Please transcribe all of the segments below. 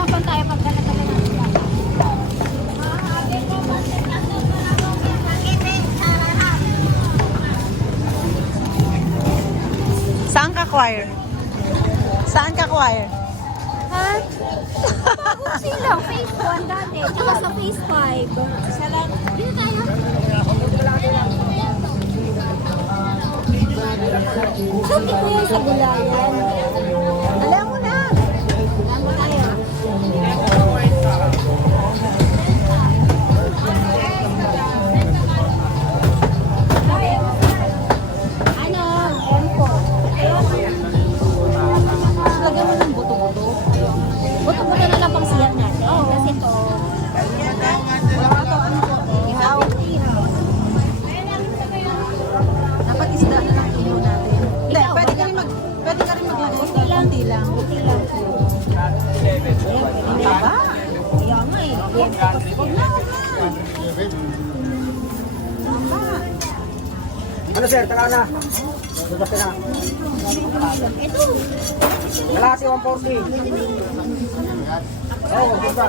mahirapan tayo pag dala-dala ng sila. Saan ka choir? Saan ka choir? Ha? Sila, phase 1 dati. Tsaka sa phase 5. Salat. Dito tayo. Sabi ko yan sa gulayan. Alam mo na. Alam mo tayo. Ano? M4. Lagyan mo ng buto-buto. Buto-buto na lang pang siyang natin. Oo. Kasi to. Ihaw. Dapat isda na lang ilo natin. Hindi, pwede ka rin maglagay sa konti lang. Buti lang po. Aba. Kaya nga eh. Huwag na, huwag na. Ano sir, tala na. Basta na. Ito. Kalahati 140. Oo, basta.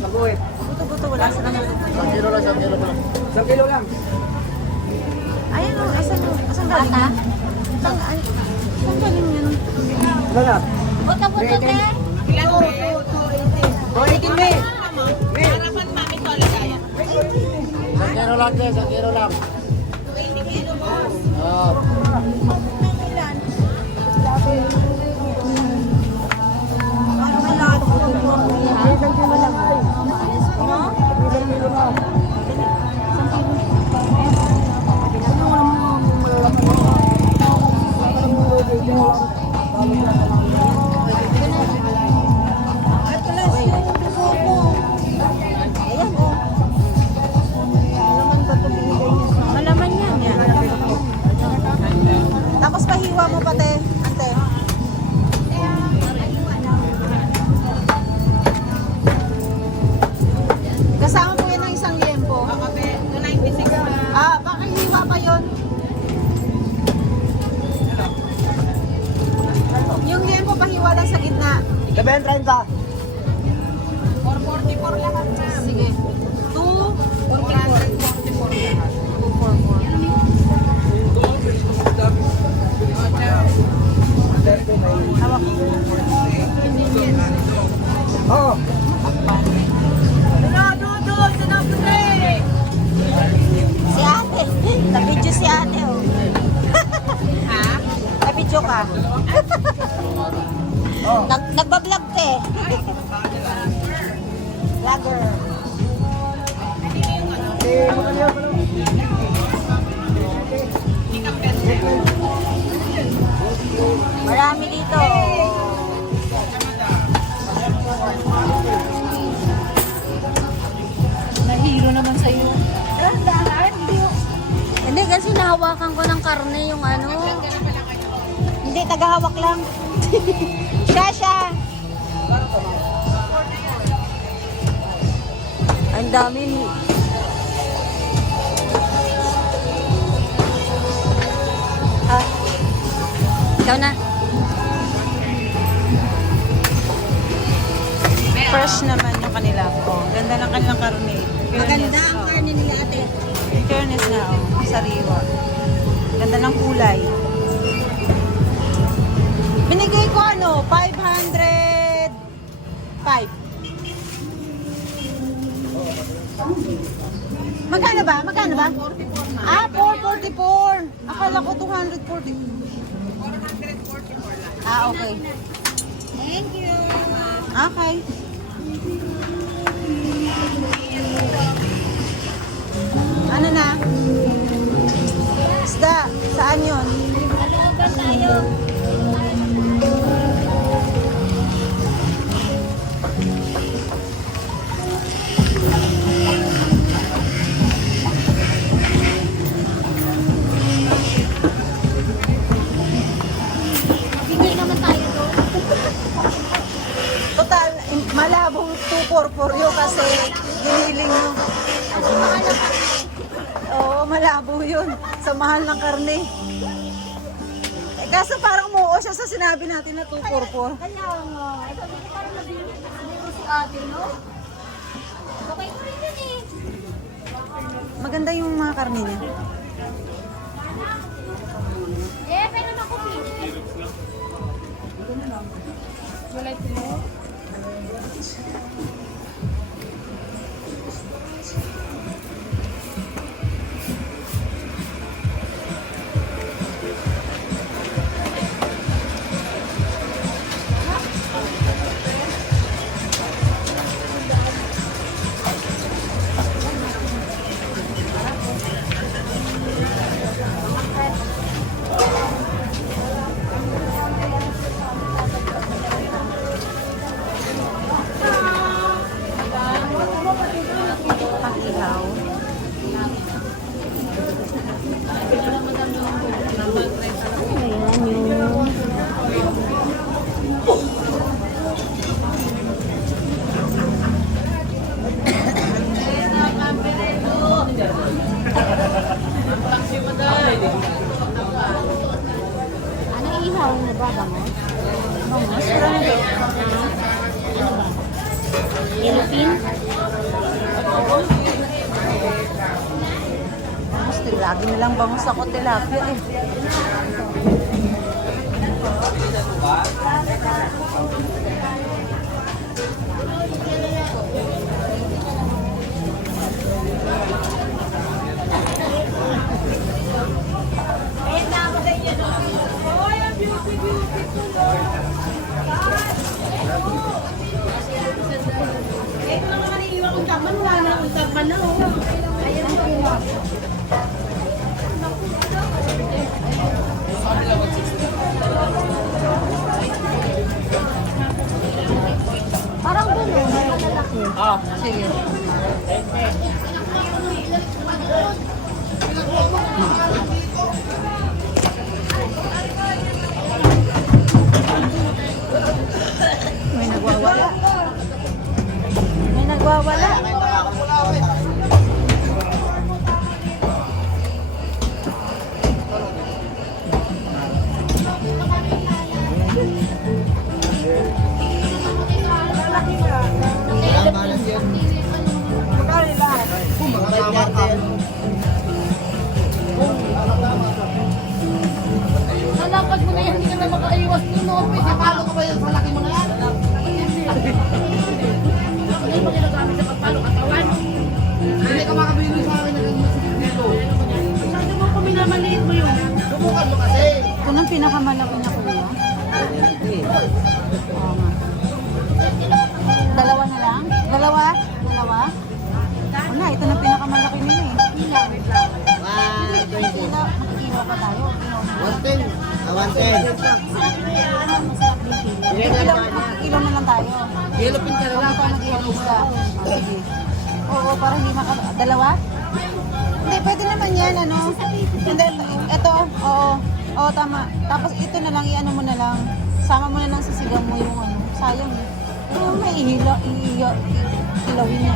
Naguhit. Buto-buto, wala sa naman. 1 kilo lang, 1 kilo lang. 1 kilo lang. Ayan o, asan galing yan? Saan galing yan? Ano na? Buto-buto te. Tulitin me. Me. Harapan mami to lagayan. 1 kilo lang, 1 kilo lang. 20 kilo boss. Oo. Malaman yan. Tapos pahiwa mo pati, ante. Kasama po yan ng isang liempo. Ah, baka hiwa pa yun. Yung liempo pahiwa lang sa gitna. Sabi ang 30. 444 lahat na. Sige. 244. Hawak. Oo. Si ate. Nabidyo si ate, oh. Ha? Nabidyo ka. Oo. Nagbablog te. Vlogger. Marami dito. Nahiro naman sa'yo. Hindi kasi nahawakan ko ng karne yung ano. Hindi, tagahawak lang. Shasha! Ang dami. Ah, Ikaw na. fresh naman yung kanila. Oh, ganda ng kanilang karne. Maganda ang karne nila ate. Fairness na, oh. Sariwa. Ganda ng kulay. Binigay ko ano, 505. Magkano ba? Magkano ba? 444 na. Ah, 444. Akala ko 240. 444 lang. Ah, okay. Thank you. Okay. Ano na? Isda. Saan yun? Malooban tayo. Bigay naman tayo doon. Total, malabong 244 yun kasi giniling mo. Oo, malabo yun. Sa mahal ng karne. Eh, kaso parang umuo siya sa sinabi natin na 244. Kaya nga. Ito, hindi parang mabilis. Makati, no? Okay ko rin yun eh. Maganda yung mga karne niya. Eh, pero ako Wala ito. Pakilaw. Ayan yung... Ano ihaw na ba ba mo? Bangos. Marami. Yellowfin? Bangos. Lagi nilang bangos ako tilapia eh. Parang gano'n, malalaki. Sige. May nagwawala. May nagwawala. Nalapad mo na yan, hindi ka na makaiwas dun, no? Pwede, palo ka ba yan sa laki mo na yan? Hindi mo ginagamit sa pagpalo, katawan. Hindi ka makabili sa akin ng dito. Sabi mo kung minamaliit mo yun. Subukan mo kasi. Ito nang pinakamalaki na kuya. Oo nga. Dalawa na lang? Dalawa? Dalawa? Wala, ito na pinakamalaki nila eh. Kilo, makikilo pa tayo. 110. 110. Kilo na lang tayo. Yellowfin ka na lang. Ikaw nag-ihalista. Sige. Oo, para hindi maka... Dalawa? Hindi, pwede naman yan, ano? Hindi, ito, oo. Oo, tama. Tapos ito na lang, i-ano mo na lang. Sama mo na lang sa sigaw mo yung ano. Sayang eh. Ito may ihilawin niya.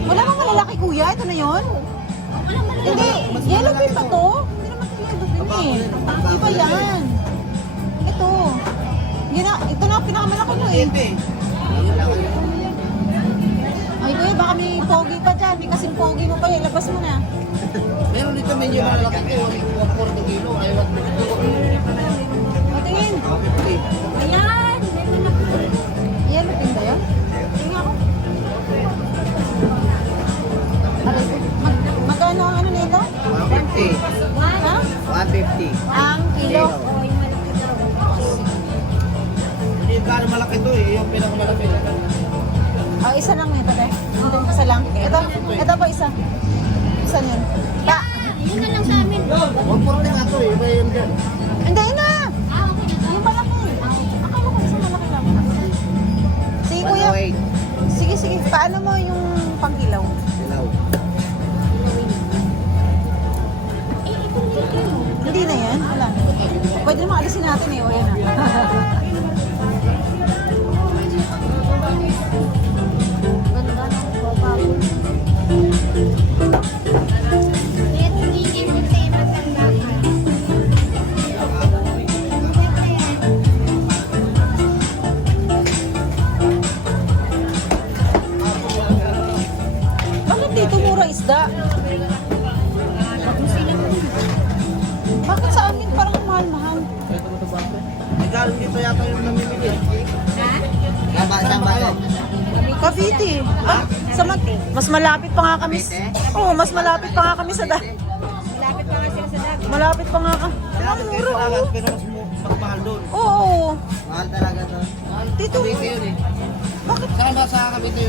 Wala kang malalaki kuya, ito na yun? Hindi, yellowfin pa to? Hindi naman ito yellowfin eh. Iba yan. Ito. Ito na, pinakamalaki mo eh. Ay kuya, baka may pogi pa dyan. May kasing pogi mo pa eh. Labas mo na. Meron dito medyo malaki ko. 140 kilo. Ay, 150 kilo. Patingin. Ayan! May malaki. Yellowfin ba yun? Tingin ako. Aray, magkano ang ano nito? 150. Ha? 150. Ang kilo. Oh, yung malaki daw. Hindi gaano malaki to eh. Yung pinakamalaki. Oh, isa lang nito, te. Isa lang. Ito po isa. Isa yun. Pa! Yun na lang sa amin. 140 nga to eh. Iba yun dyan. Hindi na! Ah, okay na. Yung malaki. Akala ko isa malaki lang. Sige, kuya. Wait. Sige, sige. Paano mo yung pangkilaw? Silaw. Eh, itong nilagay mo. Hindi na yan. Wala. Pwede naman alisin natin eh. O yan na. Ganda ng babago. Kaya tingin mo tema sa baka. isda. Bakit sa amin parang mahal-mahal? Galing dito yata yung namimili. Saan ba ito? Cavite. Ah, mas malapit pa nga kami. Oo, mas malapit pa nga kami sa Malapit pa nga sila sa dagat. Malapit pa nga kami. Malapit kayo sa dagat, pero mas mahal doon. Oo. Mahal talaga doon. Dito. Cavite yun eh. Bakit? Saan ba sa Cavite yun?